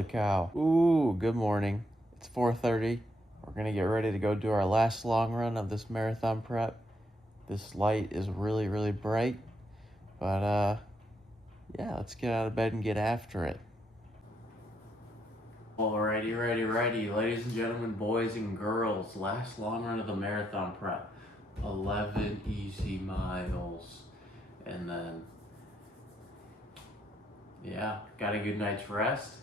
Holy cow. Ooh, good morning. It's 4:30. We're gonna get ready to go do our last long run of this marathon prep. This light is really, really bright. But, yeah, let's get out of bed and get after it. Alrighty, righty. Ladies and gentlemen, boys and girls, last long run of the marathon prep. 11 easy miles. And then, yeah, got a good night's rest.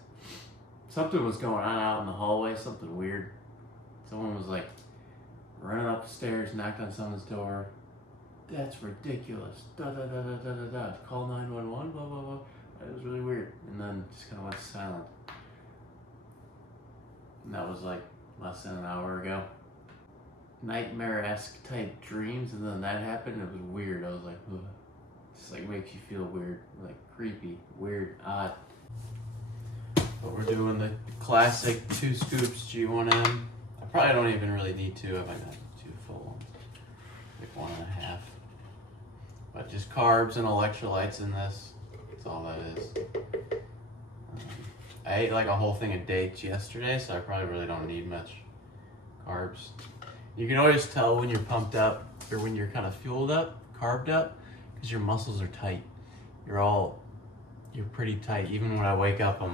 Something was going on out in the hallway, something weird. Someone was like running up the stairs, knocked on someone's door. That's ridiculous. Da da da da da da da. Call 911, blah blah blah. It was really weird. And then just kind of went silent. And that was like less than an hour ago. Nightmare-esque type dreams, and then that happened. It was weird. I was like, ugh. Just like makes you feel weird, like creepy, weird, odd. But we're doing the classic 2 scoops G1M. I probably don't even really need 2. I might have 2 full ones, like 1.5. But just carbs and electrolytes in this. That's all that is. I ate like a whole thing of dates yesterday, so I probably really don't need much carbs. You can always tell when you're pumped up or when you're kind of fueled up, carbed up, because your muscles are tight. You're pretty tight. Even when I wake up,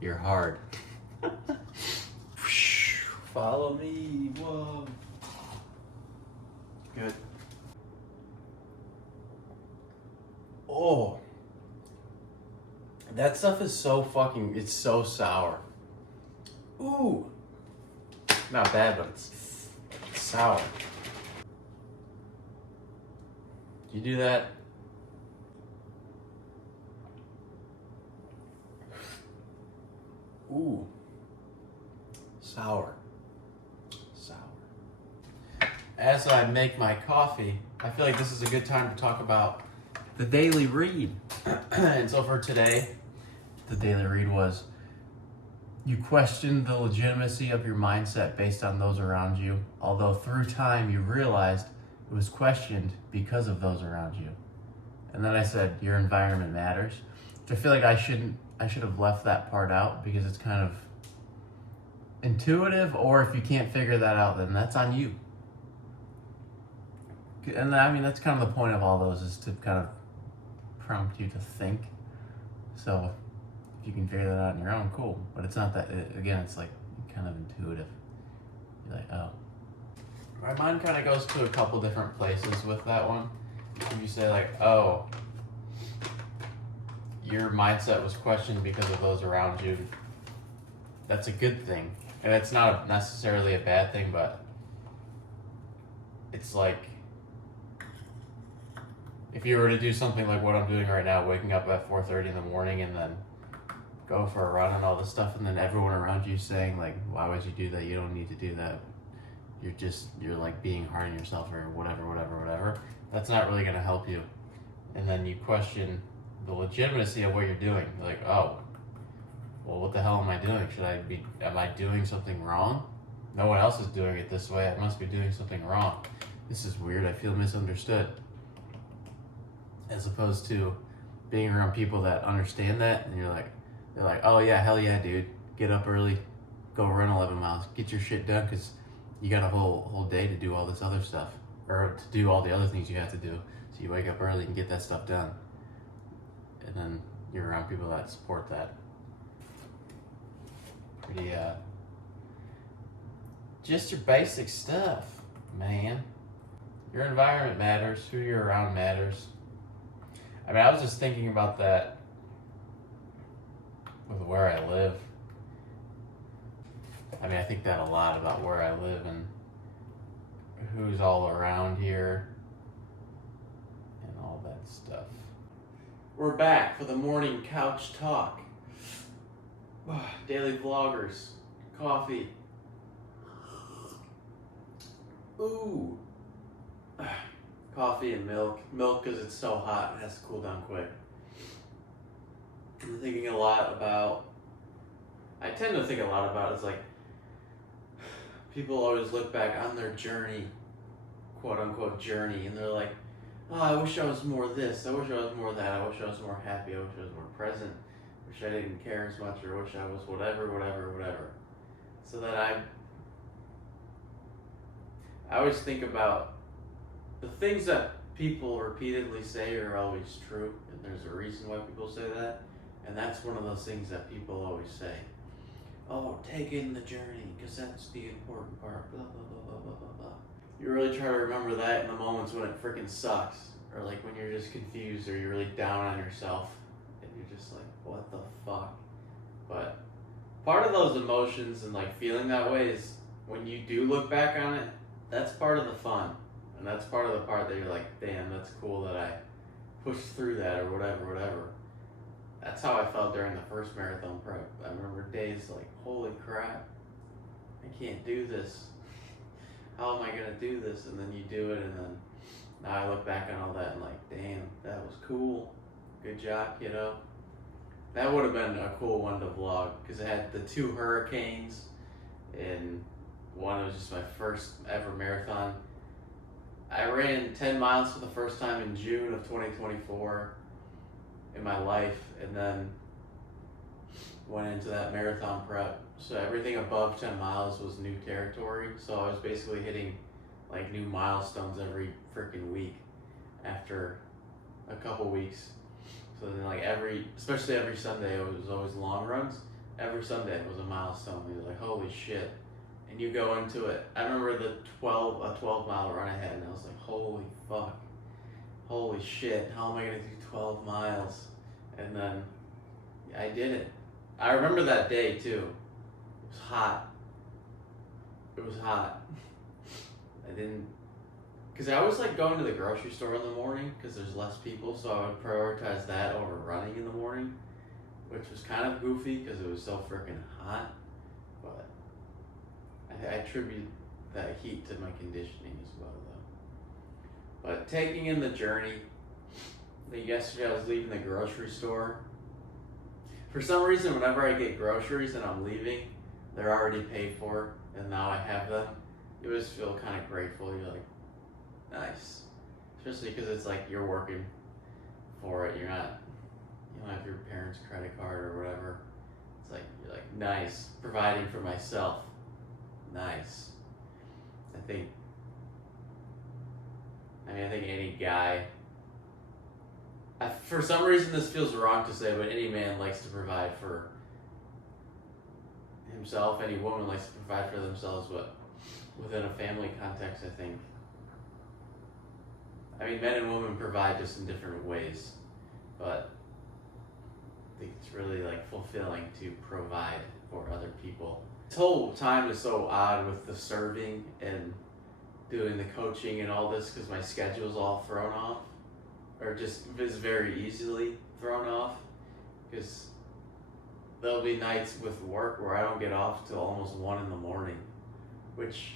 you're hard. Follow me, whoa. Good. Oh, that stuff is so it's so sour. Ooh, not bad, but it's sour. You do that? Ooh, sour. As I make my coffee, I feel like this is a good time to talk about the daily read. And so for today, the daily read was, you question the legitimacy of your mindset based on those around you, although through time you realized it was questioned because of those around you. And then I said, your environment matters. Which I feel like I should have left that part out because it's kind of intuitive, or if you can't figure that out, then that's on you. And I mean, that's kind of the point of all those, is to kind of prompt you to think. So if you can figure that out on your own, cool. But it's not that, again, it's like kind of intuitive. You're like, oh. My mind kind of goes to a couple different places with that one. If you say like, oh, your mindset was questioned because of those around you, that's a good thing. And it's not necessarily a bad thing, but it's like, if you were to do something like what I'm doing right now, waking up at 4:30 in the morning and then go for a run and all this stuff, and then everyone around you saying like, why would you do that? You don't need to do that. You're like being hard on yourself or whatever. That's not really gonna help you. And then you question the legitimacy of what you're doing. Like, oh, well, what the hell am I doing? Am I doing something wrong? No one else is doing it this way. I must be doing something wrong. This is weird. I feel misunderstood. As opposed to being around people that understand that, and they're like, oh yeah, hell yeah, dude. Get up early, go run 11 miles, get your shit done, because you got a whole day to do all this other stuff, or to do all the other things you have to do. So you wake up early and get that stuff done. And then you're around people that support that. Pretty, just your basic stuff, man. Your environment matters, who you're around matters. I mean, I was just thinking about that with where I live. I mean, I think that a lot about where I live and who's all around here and all that stuff. We're back for the morning couch talk. Daily vloggers, coffee. Ooh. Coffee and milk. Milk because it's so hot, it has to cool down quick. I'm thinking a lot about, I tend to think a lot about, it's like, people always look back on their journey, quote unquote journey, and they're like, oh, I wish I was more this, I wish I was more that, I wish I was more happy, I wish I was more present, wish I didn't care as much, or wish I was whatever. So that I always think about the things that people repeatedly say are always true, and there's a reason why people say that, and that's one of those things that people always say. Oh, take in the journey, because that's the important part, blah, blah, blah, blah, blah, blah, blah. You really try to remember that in the moments when it freaking sucks, or like when you're just confused, or you're really down on yourself, and you're just like, what the fuck? But part of those emotions and like feeling that way is when you do look back on it, that's part of the fun. And that's part of the part that you're like, damn, that's cool that I pushed through that or whatever. That's how I felt during the first marathon prep. I remember days like, holy crap, I can't do this. How am I gonna do this? And then you do it, and then now I look back on all that and like, damn, that was cool. Good job, kiddo. That would have been a cool one to vlog because it had the 2 hurricanes, and one was just my first ever marathon. I ran 10 miles for the first time in June of 2024 in my life, and then went into that marathon prep. So everything above 10 miles was new territory. So I was basically hitting like new milestones every freaking week after a couple weeks. So then like especially every Sunday, it was always long runs. Every Sunday was a milestone. You're like, holy shit. And you go into it. I remember a 12-mile run ahead, and I was like, holy fuck. Holy shit, how am I gonna do 12 miles? And then I did it. I remember that day too. It was hot. It was hot. Because I always like going to the grocery store in the morning because there's less people, so I would prioritize that over running in the morning, which was kind of goofy because it was so freaking hot. But I attribute that heat to my conditioning as well, though. But taking in the journey, like yesterday I was leaving the grocery store. For some reason, whenever I get groceries and I'm leaving, they're already paid for, and now I have them. You just feel kind of grateful. You're like, nice. Especially because it's like you're working for it. You don't have your parents' credit card or whatever. It's like, you're like, nice. Providing for myself. Nice. I think any guy, for some reason this feels wrong to say, but any man likes to provide for himself. Any woman likes to provide for themselves, but within a family context, I think. Men and women provide just in different ways, but I think it's really like fulfilling to provide for other people. This whole time is so odd with the serving and doing the coaching and all this because my schedule's all thrown off, or just is very easily thrown off, because there'll be nights with work where I don't get off till almost 1 in the morning, which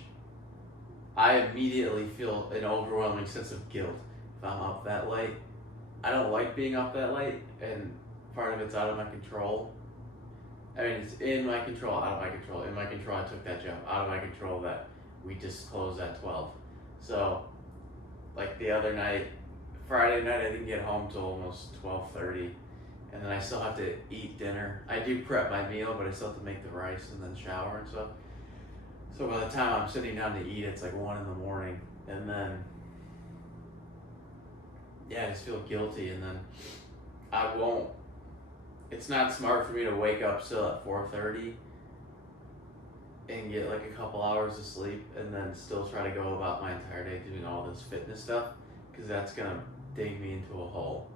I immediately feel an overwhelming sense of guilt if I'm up that late. I don't like being up that late, and part of it's out of my control. It's in my control, out of my control. In my control, I took that job. Out of my control, that we just closed at 12. So, like the other night, Friday night, I didn't get home till almost 12:30, and then I still have to eat dinner. I do prep my meal, but I still have to make the rice and then shower and stuff. So by the time I'm sitting down to eat, it's like 1 in the morning, and then I just feel guilty, and then I won't. It's not smart for me to wake up still at 4:30 and get like a couple hours of sleep, and then still try to go about my entire day doing all this fitness stuff, because that's gonna dig me into a hole.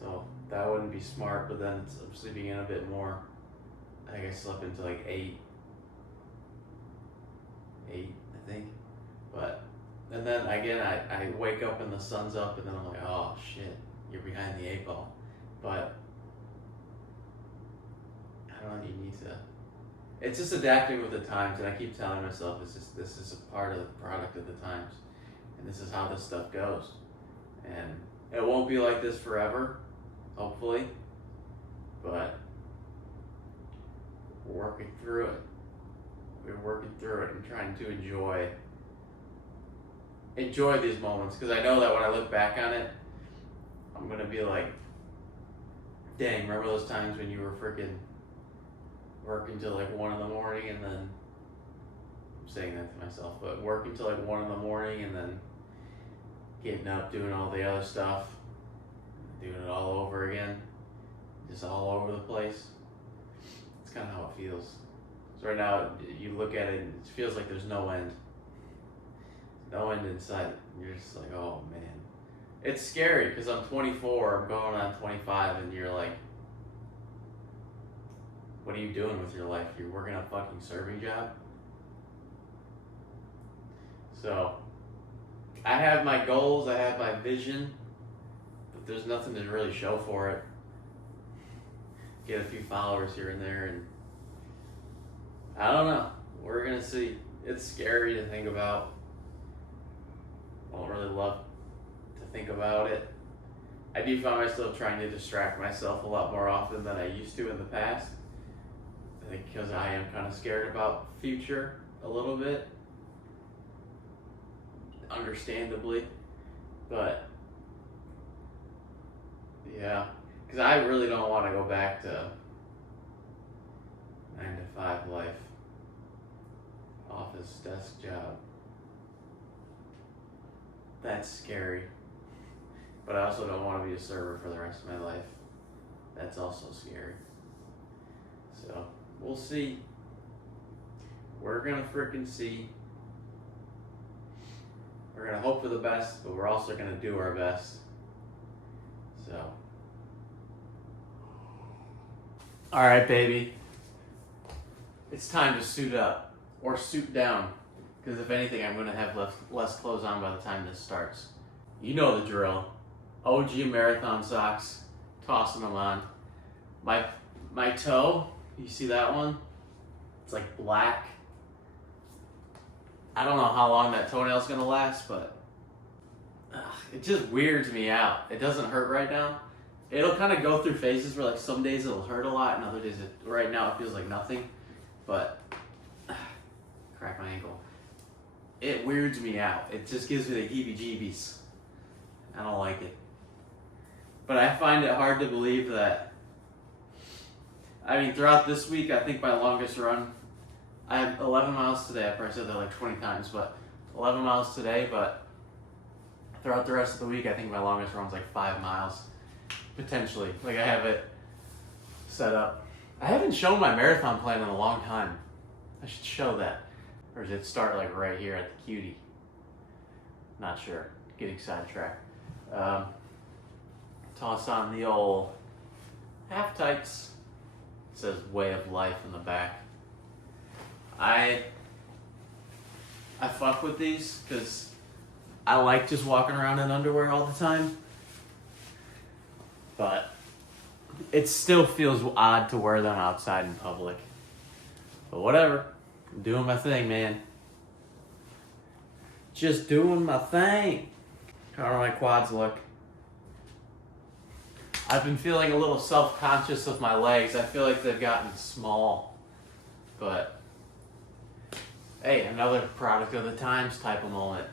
So that wouldn't be smart. But then I'm sleeping in a bit more. I think I slept into like 8, I think. And then again, I wake up and the sun's up, and then I'm like, oh shit, you're behind the 8 ball. But I don't know, you need to. It's just adapting with the times, and I keep telling myself this is a part of the product of the times, and this is how this stuff goes. And it won't be like this forever, hopefully, but we're working through it. We're working through it and trying to enjoy enjoy these moments, because I know that when I look back on it, I'm gonna be like, dang, remember those times when you were freaking working till like 1 in the morning, and then I'm saying that to myself, but working till like 1 in the morning and then getting up, doing all the other stuff, doing it all over again, just all over the place. It's kind of how it feels. So right now, you look at it and it feels like there's no end. No end in sight. You're just like, oh man. It's scary because I'm 24, I'm going on 25, and you're like, what are you doing with your life? You're working a fucking serving job? So, I have my goals, I have my vision, but there's nothing to really show for it. Get a few followers here and there, and I don't know. We're gonna see. It's scary to think about. I don't really love to think about it. I do find myself trying to distract myself a lot more often than I used to in the past. I think because I am kind of scared about future a little bit. Understandably. But yeah, because I really don't want to go back to 9 to 5 life. Office desk job. That's scary. But I also don't want to be a server for the rest of my life. That's also scary. So, we'll see. We're gonna freaking see. We're gonna hope for the best, but we're also gonna do our best. So. Alright, baby. It's time to suit up. Or suit down. Because if anything, I'm gonna have less clothes on by the time this starts. You know the drill. OG marathon socks. Tossing them on. My toe, you see that one? It's like black. I don't know how long that toenail's gonna last, but it just weirds me out. It doesn't hurt right now. It'll kind of go through phases where like some days it'll hurt a lot and other days right now it feels like nothing. But crack my ankle. It weirds me out. It just gives me the heebie-jeebies. I don't like it. But I find it hard to believe that, I mean, throughout this week, I think my longest run, I have 11 miles today. I probably said that like 20 times, but 11 miles today, but throughout the rest of the week, I think my longest run's like 5 miles, potentially. Like I have it set up. I haven't shown my marathon plan in a long time. I should show that. Or does it start like right here at the cutie? Not sure. Getting sidetracked. Toss on the old half tights. It says way of life in the back. I fuck with these because I like just walking around in underwear all the time. But it still feels odd to wear them outside in public. But whatever. I'm doing my thing, man. Just doing my thing. How do my quads look? I've been feeling a little self-conscious of my legs. I feel like they've gotten small. But, hey, another product of the times type of moment.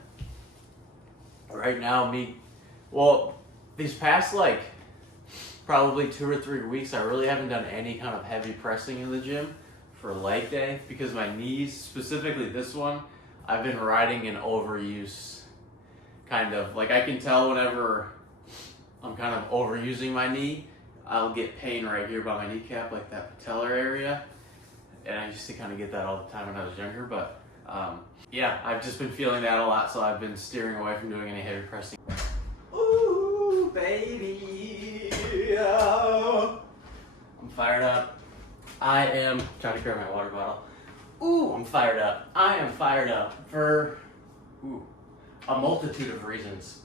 Right now, these past like probably 2 or 3 weeks, I really haven't done any kind of heavy pressing in the gym for leg day because my knees, specifically this one, I've been riding in overuse. Kind of like I can tell whenever I'm kind of overusing my knee, I'll get pain right here by my kneecap, like that patellar area. And I used to kind of get that all the time when I was younger, but yeah, I've just been feeling that a lot, so I've been steering away from doing any heavy pressing. Ooh, baby. Oh. I'm fired up. I am trying to grab my water bottle. Ooh, I'm fired up. I am fired up for a multitude of reasons.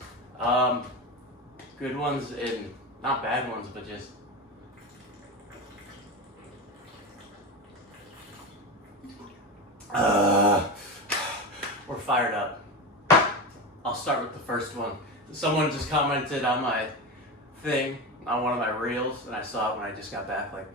Good ones and not bad ones, but just we're fired up. I'll start with the first one. Someone just commented on my thing, on one of my reels, and I saw it when I just got back like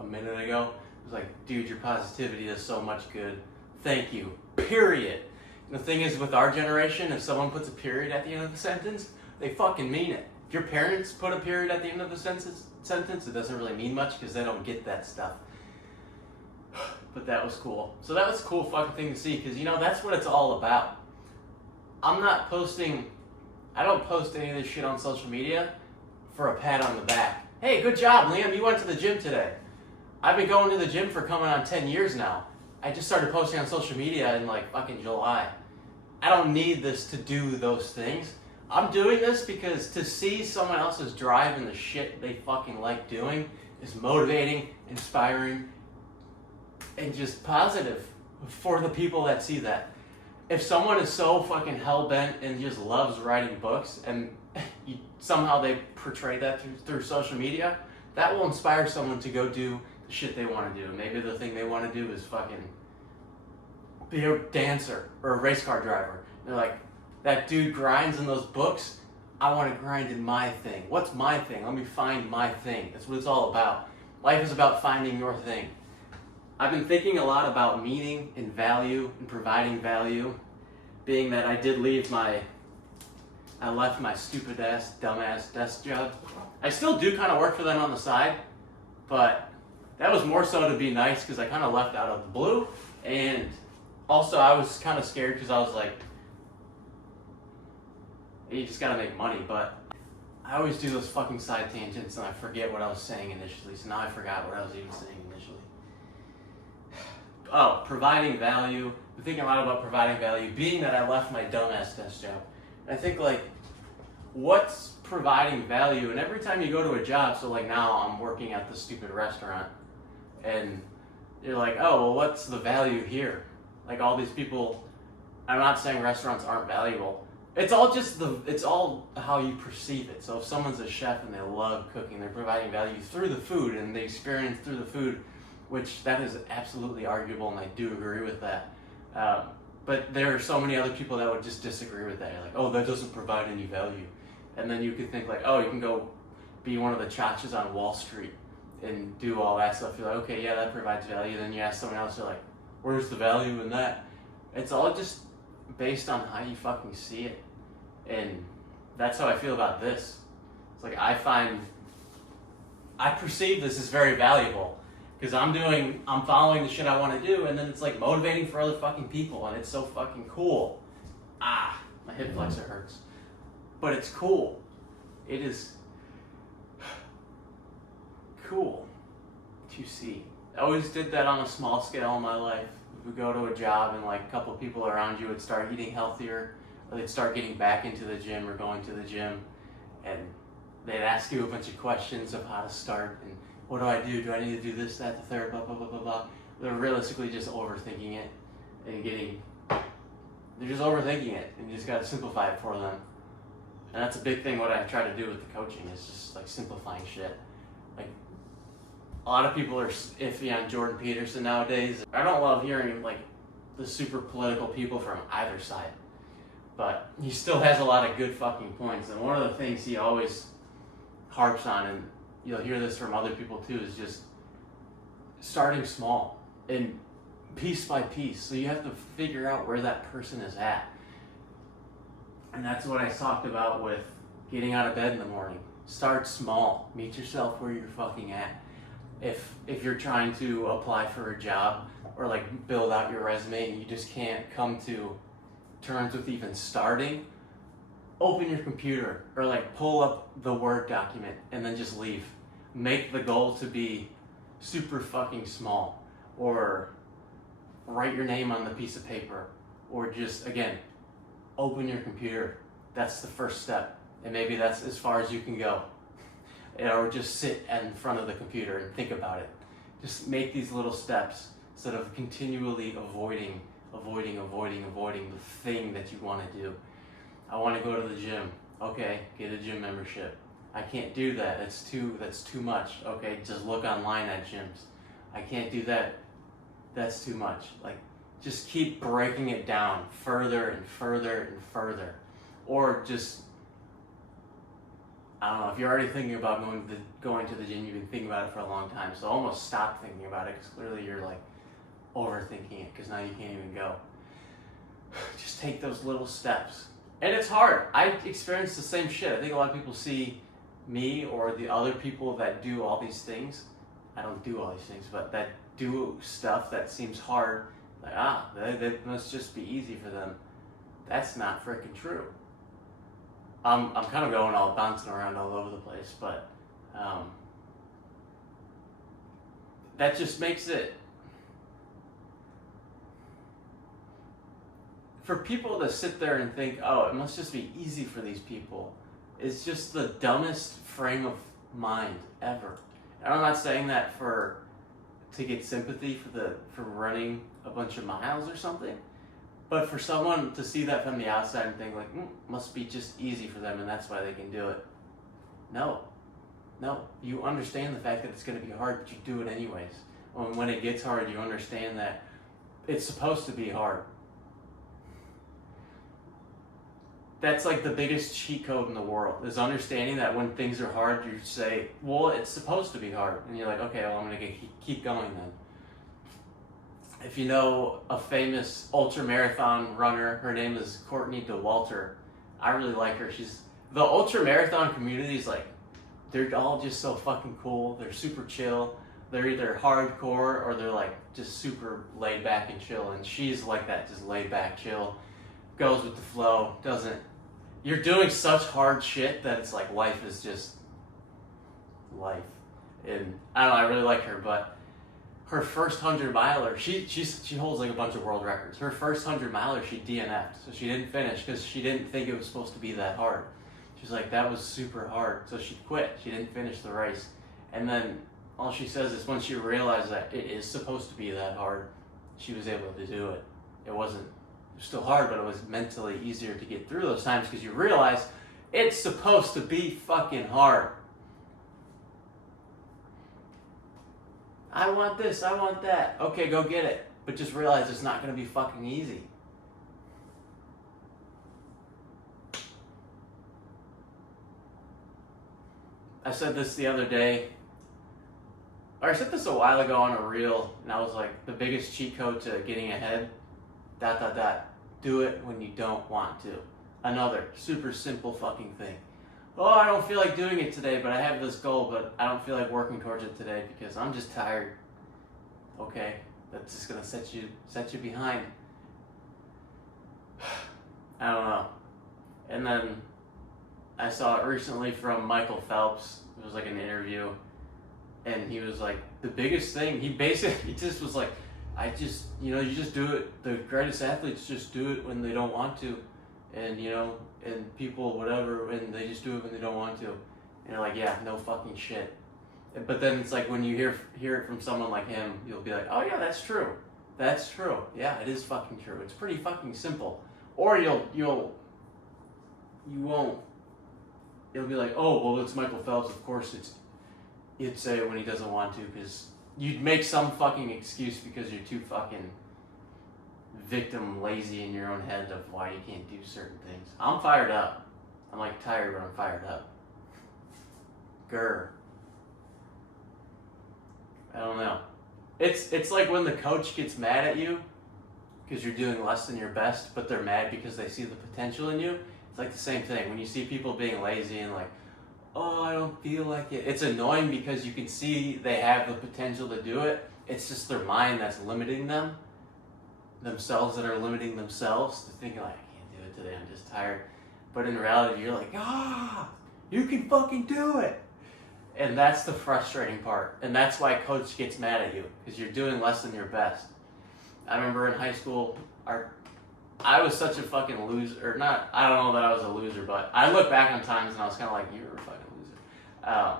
a minute ago. It was like, dude, your positivity does so much good. Thank you. Period. The thing is, with our generation, if someone puts a period at the end of the sentence, they fucking mean it. If your parents put a period at the end of the sentence, it doesn't really mean much because they don't get that stuff. But that was cool. So that was a cool fucking thing to see because, you know, that's what it's all about. I don't post any of this shit on social media for a pat on the back. Hey, good job, Liam. You went to the gym today. I've been going to the gym for coming on 10 years now. I just started posting on social media in like fucking July. I don't need this to do those things. I'm doing this because to see someone else's drive in the shit they fucking like doing is motivating, inspiring, and just positive for the people that see that. If someone is so fucking hell-bent and just loves writing books and somehow they portray that through social media, that will inspire someone to go do the shit they want to do. Maybe the thing they want to do is fucking be a dancer or a race car driver. They're like, that dude grinds in those books. I want to grind in my thing. What's my thing? Let me find my thing. That's what it's all about. Life is about finding your thing. I've been thinking a lot about meaning and value and providing value, being that I left my stupid ass, dumbass desk job. I still do kind of work for them on the side, but that was more so to be nice because I kind of left out of the blue, and also I was kind of scared because I was like, you just gotta make money, but I always do those fucking side tangents and I forget what I was saying initially, so now I forgot what I was even saying initially. Oh, providing value. I'm thinking a lot about providing value, being that I left my dumbass desk job. I think like, what's providing value? And every time you go to a job, so like now I'm working at the stupid restaurant, and you're like, oh, well, what's the value here? Like all these people, I'm not saying restaurants aren't valuable. It's all how you perceive it. So if someone's a chef and they love cooking, they're providing value through the food and the experience through the food, which that is absolutely arguable, and I do agree with that. But there are so many other people that would just disagree with that. You're like, oh, that doesn't provide any value. And then you could think like, oh, you can go be one of the chachas on Wall Street and do all that stuff. You're like, okay, yeah, that provides value. Then you ask someone else, you're like, where's the value in that? It's all just based on how you fucking see it. And that's how I feel about this. It's like I perceive this as very valuable because I'm following the shit I want to do, and then it's like motivating for other fucking people, and it's so fucking cool. My hip flexor hurts. But it's cool. It is cool to see. I always did that on a small scale in my life. We go to a job and like a couple of people around you would start eating healthier, or they'd start getting back into the gym or going to the gym, and they'd ask you a bunch of questions of how to start and what do I do? Do I need to do this, that, the third, blah, blah, blah, blah, blah. They're realistically just overthinking it and they're just overthinking it, and you just gotta simplify it for them. And that's a big thing what I try to do with the coaching is just like simplifying shit. Like a lot of people are iffy on Jordan Peterson nowadays. I don't love hearing like the super political people from either side, but he still has a lot of good fucking points. And one of the things he always harps on, and you'll hear this from other people too, is just starting small and piece by piece. So you have to figure out where that person is at. And that's what I talked about with getting out of bed in the morning. Start small. Meet yourself where you're fucking at. If you're trying to apply for a job or like build out your resume and you just can't come to terms with even starting, open your computer or like pull up the Word document and then just leave. Make the goal to be super fucking small, or write your name on the piece of paper, or just, again, open your computer. That's the first step, and maybe that's as far as you can go. Or just sit in front of the computer and think about it. Just make these little steps instead of continually avoiding the thing that you want to do. I want to go to the gym. Okay, get a gym membership. I can't do that. That's too much. Okay, just look online at gyms. I can't do that. That's too much. Like, just keep breaking it down further and further and further. Or just, I don't know, if you're already thinking about going to the gym, you've been thinking about it for a long time, so almost stop thinking about it, because clearly you're like overthinking it, because now you can't even go. just take those little steps. And it's hard. I experienced the same shit. I think a lot of people see me or the other people that do all these things. I don't do all these things, but that do stuff that seems hard. Like, that must just be easy for them. That's not freaking true. I'm kind of going all bouncing around all over the place, but that just makes it, for people to sit there and think, oh, it must just be easy for these people, it's just the dumbest frame of mind ever. And I'm not saying that to get sympathy for running a bunch of miles or something, but for someone to see that from the outside and think like, must be just easy for them and that's why they can do it. No, you understand the fact that it's going to be hard, but you do it anyways. When it gets hard, you understand that it's supposed to be hard. That's like the biggest cheat code in the world, is understanding that when things are hard, you say, well, it's supposed to be hard. And you're like, okay, well, I'm going to keep going then. If you know a famous ultra marathon runner, her name is Courtney DeWalter. I really like her. The ultra marathon community is like, they're all just so fucking cool. They're super chill. They're either hardcore or they're like just super laid back and chill. And she's like that, just laid back, chill, goes with the flow, you're doing such hard shit that it's like life is just life. And I don't know, I really like her, but her first 100-miler, she holds like a bunch of world records. Her first 100-miler, she DNF'd, so she didn't finish because she didn't think it was supposed to be that hard. She's like, that was super hard, so she quit. She didn't finish the race. And then all she says is when she realized that it is supposed to be that hard, she was able to do it. It was still hard, but it was mentally easier to get through those times because you realize it's supposed to be fucking hard. I want this, I want that. Okay, go get it. But just realize it's not going to be fucking easy. I said this the other day, or I said this a while ago on a reel, and I was like, the biggest cheat code to getting ahead, ... do it when you don't want to. Another super simple fucking thing. Oh, I don't feel like doing it today, but I have this goal, but I don't feel like working towards it today because I'm just tired. Okay, that's just gonna set you behind. I don't know. And then I saw it recently from Michael Phelps. It was like an interview, and he was like, the biggest thing, he just was like, you just do it. The greatest athletes just do it when they don't want to. And, and people, whatever, and they just do it when they don't want to. And you're like, yeah, no fucking shit. But then it's like when you hear it from someone like him, you'll be like, oh yeah, that's true. That's true. Yeah, it is fucking true. It's pretty fucking simple. Or you'll be like, oh, well, it's Michael Phelps. Of course he'd say it when he doesn't want to, because you'd make some fucking excuse because you're too fucking victim lazy in your own head of why you can't do certain things. I'm fired up. I'm like tired, but I'm fired up. Grr. I don't know. It's like when the coach gets mad at you because you're doing less than your best, but they're mad because they see the potential in you. It's like the same thing. When you see people being lazy and like, oh, I don't feel like it. It's annoying because you can see they have the potential to do it. It's just their mind that's limiting themselves that are limiting themselves to thinking like, I can't do it today, I'm just tired. But in reality, you're like, you can fucking do it. And that's the frustrating part. And that's why coach gets mad at you, because you're doing less than your best. I remember in high school, I was such a fucking loser, or not, I don't know that I was a loser, but I look back on times and I was kind of like, you were a fucking loser.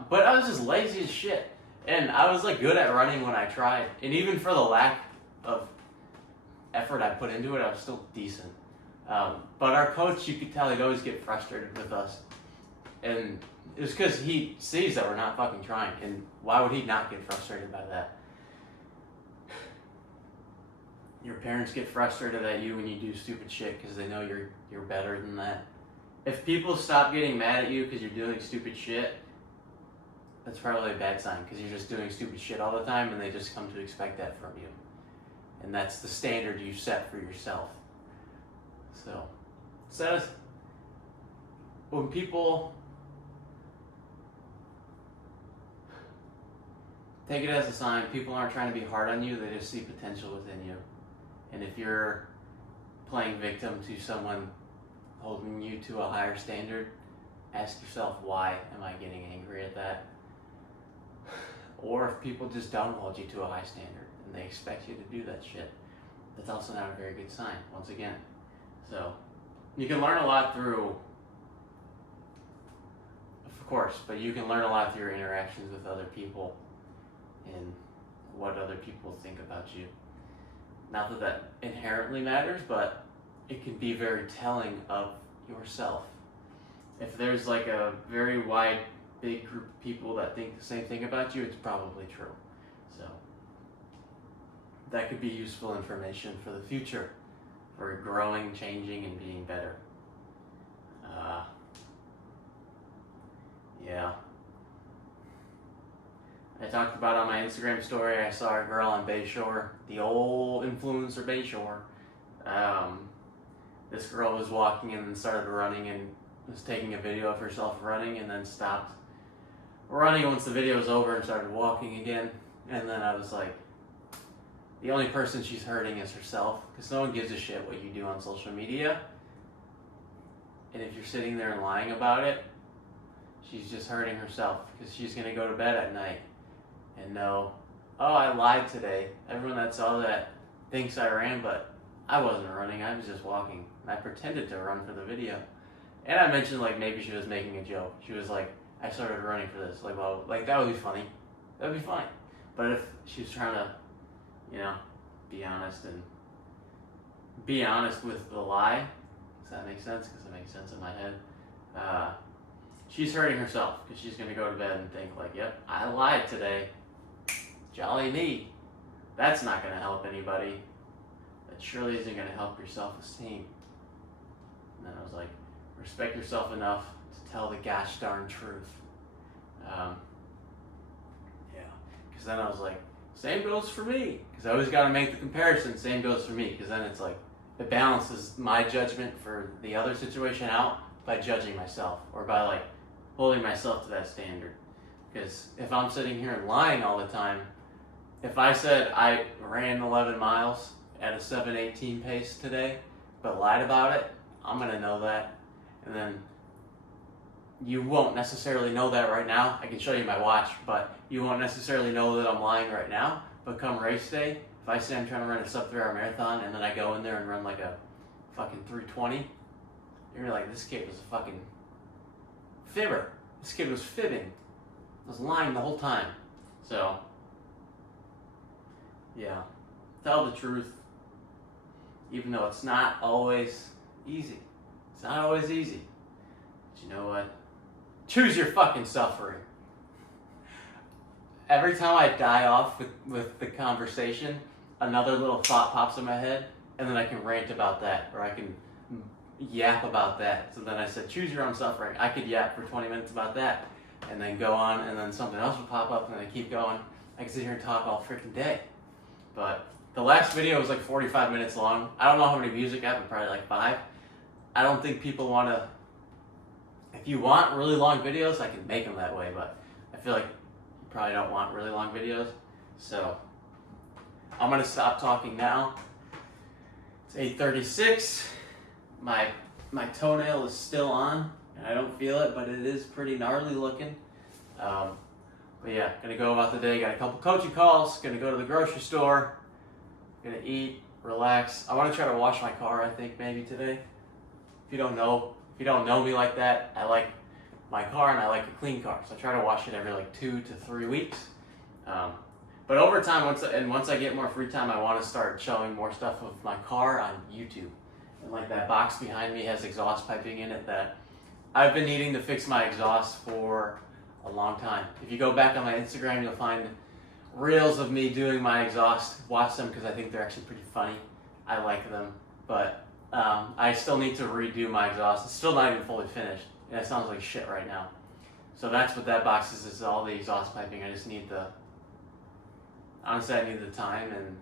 But I was just lazy as shit. And I was like good at running when I tried. And even for the lack of effort I put into it, I was still decent. But our coach, you could tell he'd always get frustrated with us. And it was because he sees that we're not fucking trying. And why would he not get frustrated by that? Your parents get frustrated at you when you do stupid shit because they know you're better than that. If people stop getting mad at you because you're doing stupid shit, that's probably a bad sign, because you're just doing stupid shit all the time and they just come to expect that from you. And that's the standard you set for yourself. So, says when people take it as a sign, people aren't trying to be hard on you, they just see potential within you. And if you're playing victim to someone holding you to a higher standard, ask yourself, why am I getting angry at that? Or if people just don't hold you to a high standard and they expect you to do that shit, that's also not a very good sign, once again. So, you can learn a lot through, of course, but you can learn a lot through your interactions with other people and what other people think about you. Not that that inherently matters, but it can be very telling of yourself. If there's like a very wide, big group of people that think the same thing about you, it's probably true. So that could be useful information for the future, for growing, changing, and being better. Yeah. I talked about on my Instagram story, I saw a girl on Bayshore, the old influencer Bayshore. This girl was walking and then started running and was taking a video of herself running and then stopped running once the video was over and started walking again. And then I was like, the only person she's hurting is herself, because no one gives a shit what you do on social media. And if you're sitting there and lying about it, she's just hurting herself, because she's going to go to bed at night and know, oh, I lied today. Everyone that saw that thinks I ran, but I wasn't running. I was just walking. And I pretended to run for the video. And I mentioned, like, maybe she was making a joke. She was like, I started running for this. Like, well, like, that would be funny. That would be fine. But if she was trying to, you know, be honest and be honest with the lie, does that make sense? Because it makes sense in my head. She's hurting herself, because she's going to go to bed and think, like, yep, I lied today. Jolly me. That's not going to help anybody. That surely isn't going to help your self-esteem. And then I was like, respect yourself enough to tell the gosh darn truth. Yeah. Because then I was like, same goes for me. Because I always got to make the comparison, same goes for me. Because then it's like, it balances my judgment for the other situation out by judging myself. Or by, like, holding myself to that standard. Because if I'm sitting here and lying all the time, if I said I ran 11 miles at a 7:18 pace today, but lied about it, I'm going to know that. And then you won't necessarily know that right now. I can show you my watch, but you won't necessarily know that I'm lying right now. But come race day, if I say I'm trying to run a sub-3-hour marathon and then I go in there and run like a fucking 3:20, you're like, this kid was a fucking fibber. This kid was fibbing. I was lying the whole time. So, yeah. Tell the truth. Even though it's not always easy. It's not always easy. But you know what? Choose your fucking suffering. Every time I die off with the conversation, another little thought pops in my head, and then I can rant about that, or I can yap about that. So then I said, choose your own suffering. I could yap for 20 minutes about that, and then go on, and then something else would pop up, and then I keep going. I can sit here and talk all freaking day. But the last video was like 45 minutes long. I don't know how many views it got, but probably like 5. I don't think people want to... If you want really long videos, I can make them that way, but I feel like you probably don't want really long videos. So I'm going to stop talking now. It's 8:36. My toenail is still on, and I don't feel it, but it is pretty gnarly looking. But yeah, gonna go about the day. Got a couple coaching calls. Gonna go to the grocery store. Gonna eat, relax. I want to try to wash my car, I think, maybe today. If you don't know me like that, I like my car and I like a clean car, so I try to wash it every like 2 to 3 weeks. But over time, once I get more free time, I want to start showing more stuff of my car on YouTube. And like that box behind me has exhaust piping in it that I've been needing to fix my exhaust for a long time. If you go back on my Instagram, you'll find reels of me doing my exhaust. Watch them because I think they're actually pretty funny. I like them, but I still need to redo my exhaust. It's still not even fully finished, and it sounds like shit right now. So that's what that box is all the exhaust piping. I just need honestly, I need the time and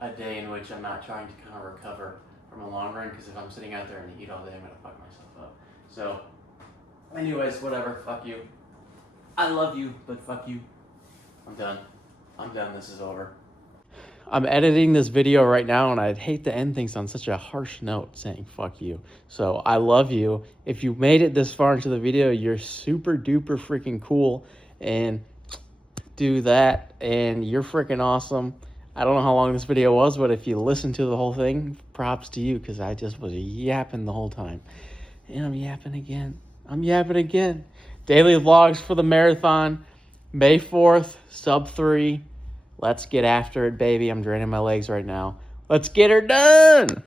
a day in which I'm not trying to kind of recover from a long run, because if I'm sitting out there in the heat all day, I'm gonna fuck myself up. So, anyways, whatever. Fuck you. I love you, but fuck you. I'm done. This is over. I'm editing this video right now, and I'd hate to end things on such a harsh note saying fuck you. So I love you. If you made it this far into the video, you're super duper freaking cool. And do that, and you're freaking awesome. I don't know how long this video was, but if you listen to the whole thing, props to you, because I just was yapping the whole time. And I'm yapping again. Daily vlogs for the marathon. May 4th, sub 3. Let's get after it, baby. I'm draining my legs right now. Let's get her done.